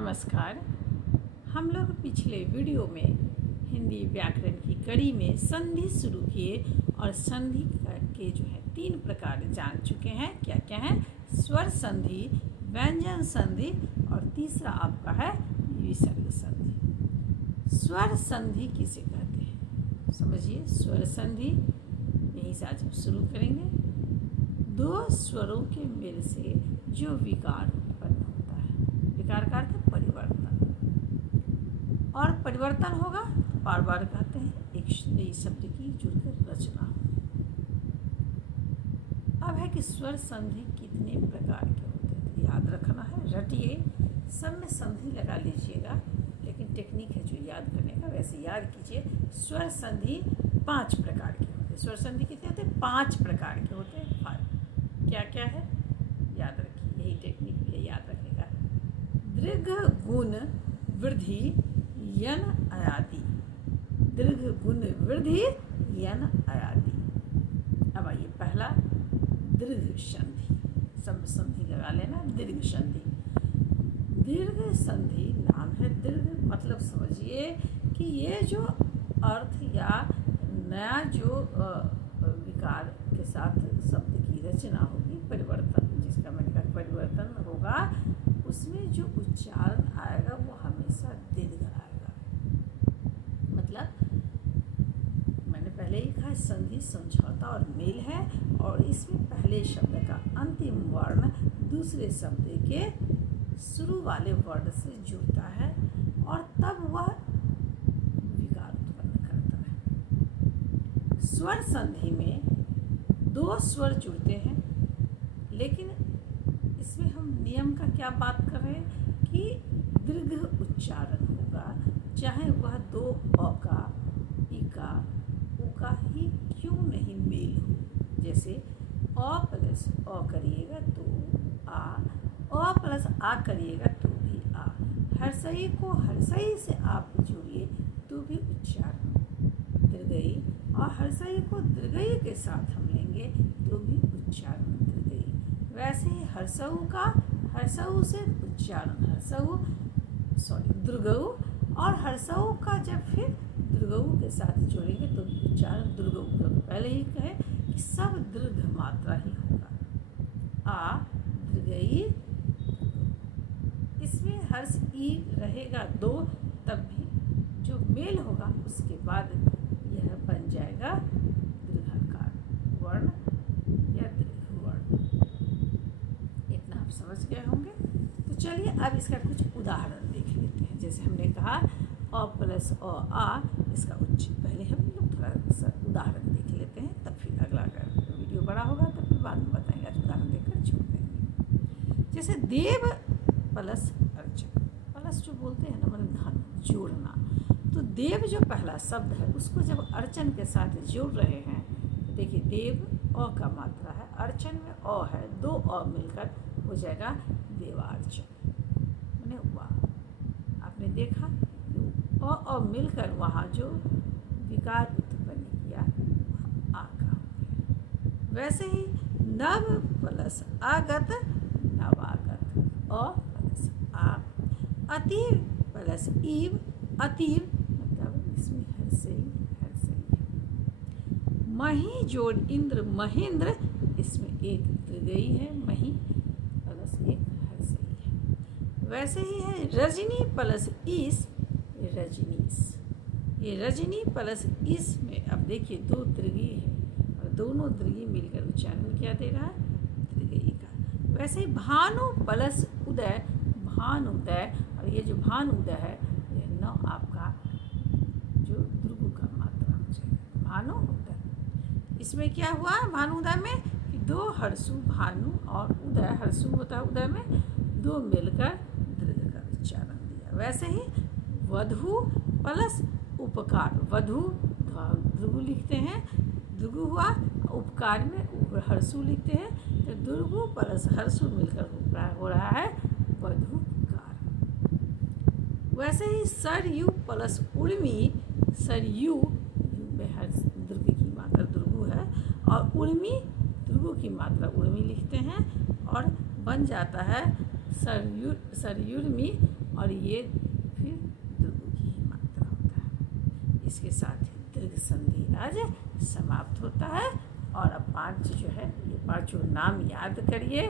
नमस्कार। हम लोग पिछले वीडियो में हिंदी व्याकरण की कड़ी में संधि शुरू किए और संधि के जो है 3 प्रकार जान चुके हैं। क्या क्या है? स्वर संधि, व्यंजन संधि और तीसरा आपका है विसर्ग संधि। स्वर संधि किसे कहते हैं समझिए। स्वर संधि यहीं से आज हम शुरू करेंगे। 2 स्वरों के मेल से जो विकार उत्पन्न होता है, विकार का अर्थ है परिवर्तन, और परिवर्तन होगा तो बार बार कहते हैं एक नई शब्द की जुड़कर रचना हो। अब है कि स्वर संधि कितने प्रकार के होते हैं तो याद रखना है, रटिए, सब में संधि लगा लीजिएगा, लेकिन टेक्निक है जो याद करने का, वैसे याद कीजिए। स्वर संधि 5 प्रकार के होते हैं। स्वर संधि कितने होते हैं? 5 प्रकार के होते हैं। 5 क्या क्या है याद रखिए, यही टेक्निक भी है याद रखने का। दीर्घ गुण वृद्धि यन अयादि, दीर्घ गुण वृद्धि यन अयादि। अब आइए पहला दीर्घ संधि, सब संधि लगा लेना। दीर्घ संधि, दीर्घ संधि नाम है। दीर्घ मतलब समझिए कि ये जो अर्थ या नया जो विकार के साथ शब्द की रचना होगी, परिवर्तन, जिसका मैंने कहा परिवर्तन होगा, उसमें जो उच्चारण आएगा वो हमेशा दीर्घ आएगा। मतलब मैंने पहले ही कहा संधि समझौता और मेल है, और इसमें पहले शब्द का अंतिम वर्ण दूसरे शब्द के शुरू वाले वर्ण से जुड़ता है और तब वह विकार उत्पन्न करता है। स्वर संधि में 2 स्वर जुड़ते हैं, लेकिन इसमें हम नियम का क्या बात कर रहे हैं कि दीर्घ उच्चारण होगा, चाहे वह 2 अ का, ई का, उ का ही क्यों नहीं मेल हो। जैसे अ प्लस अ करिएगा तो आ, अ प्लस आ करिएगा तो भी आ। हर्षई को हर्षई से आप जोड़िए तो भी उच्चारण दीर्घई, और हर्षई को दीर्घई के साथ हम लेंगे तो भी उच्चारण दीर्घई। वैसे ही हर्षऊ का हर्षऊ से उच्चारण हर्षऊ दुर्गऊ, और हर्षऊ का जब फिर दुर्गऊ के साथ जोड़ेंगे तो उच्चारण दुर्गऊ। पहले ही कहे कि सब दीर्घ मात्रा ही होगा। आ दीर्घई, इसमें हर्ष ई रहेगा 2, तब भी जो मेल होगा उसके बाद यह बन जाएगा दीर्घाकार वर्ण या दीर्घ वर्ण। इतना आप समझ गए होंगे। तो चलिए अब इसका कुछ उदाहरण देख लेते हैं। जैसे हमने कहा अ प्लस अ आ, इसका पहले हम लोग थोड़ा सा उदाहरण देख लेते हैं, तब फिर अगला अगर वीडियो बड़ा होगा तो फिर बाद में बताएंगे। आज उदाहरण देखकर छोड़ देंगे। जैसे देव प्लस अर्चन, प्लस जो बोलते हैं ना, मतलब धन जोड़ना, तो देव जो पहला शब्द है उसको जब अर्चन के साथ जोड़ रहे हैं, तो देखिए देव अ का मात्रा है, अर्चन में अ है, 2 अ मिलकर हो जाएगा देवार्चन, मैंने वाह। आपने देखा अ मिलकर वहाँ जो विकार उत्पन्न किया वह आ का हो गया। वैसे ही नव प्लस आगत नवागत, अ प्लस आ। अतीव प्लस ईव, अतीव मतलब इसमें हर्षई हर्षई। मही जोड़ इंद्र महेंद्र, इसमें एक दीर्घई है मही प्लस एक हर्षई है। वैसे ही है रजनी प्लस ईस, रजनीश। ये रजनी प्लस इस में अब देखिए 2 दीर्घी है, और दोनों दीर्घी मिलकर उच्चारण क्या दे रहा है? दीर्घई का। वैसे ही भानु प्लस उदय, भानुदय, और ये जो भानुदय है यह 9 आपका जो दुर्गु का मात्रा हो जाएगा भानुदय। इसमें क्या हुआ भानुदय में कि 2 हर्षु भानु और उदय हर्षु होता है, उदय में 2 मिलकर दीर्घ का उच्चारण दिया। वैसे ही वधु प्लस उपकार, वधु दुर्गु लिखते हैं, दुर्गु हुआ, उपकार में हर्षु लिखते हैं, तो दुर्गु प्लस हर्षु मिलकर हो रहा है वधुकार। वैसे ही सरयू प्लस उर्मी, सरयू में हर्ष दुर्ग की मात्रा दुर्गु है, और उर्मी दुर्गु की मात्रा उर्मी लिखते हैं, और बन जाता है सरयुर्मी, और ये फिर दीर्घ की ही मात्रा होता है। इसके साथ ही दीर्घ संधि आज समाप्त होता है। और अब 5 जो है, ये 5 नाम याद करिए।